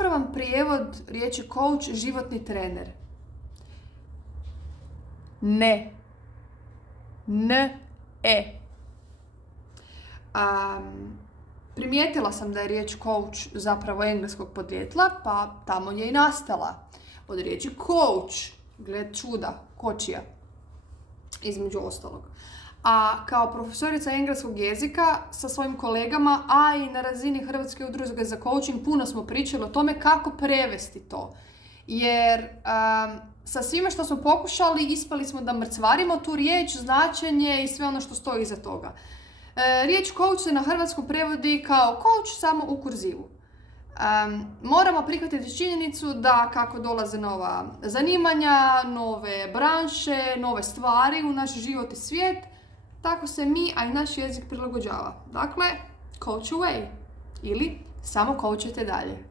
ispravan prijevod riječi coach životni trener? Ne. N-E. Primijetila sam da je riječ coach zapravo engleskog podrijetla, pa tamo je i nastala. Od riječi coach, gled čuda, kočija, između ostalog. A kao profesorica engleskog jezika sa svojim kolegama, a i na razini Hrvatske udruge za coaching, puno smo pričali o tome kako prevesti to. Jer sa svime što smo pokušali, ispali smo da mrcvarimo tu riječ, značenje i sve ono što stoji iza toga. Riječ coach se na hrvatskom prevodi kao coach samo u kurzivu. Moramo prihvatiti činjenicu da kako dolaze nova zanimanja, nove branše, nove stvari u naš život i svijet, tako se mi, a i naš jezik prilagođava. Dakle, coach away ili samo coachajte dalje.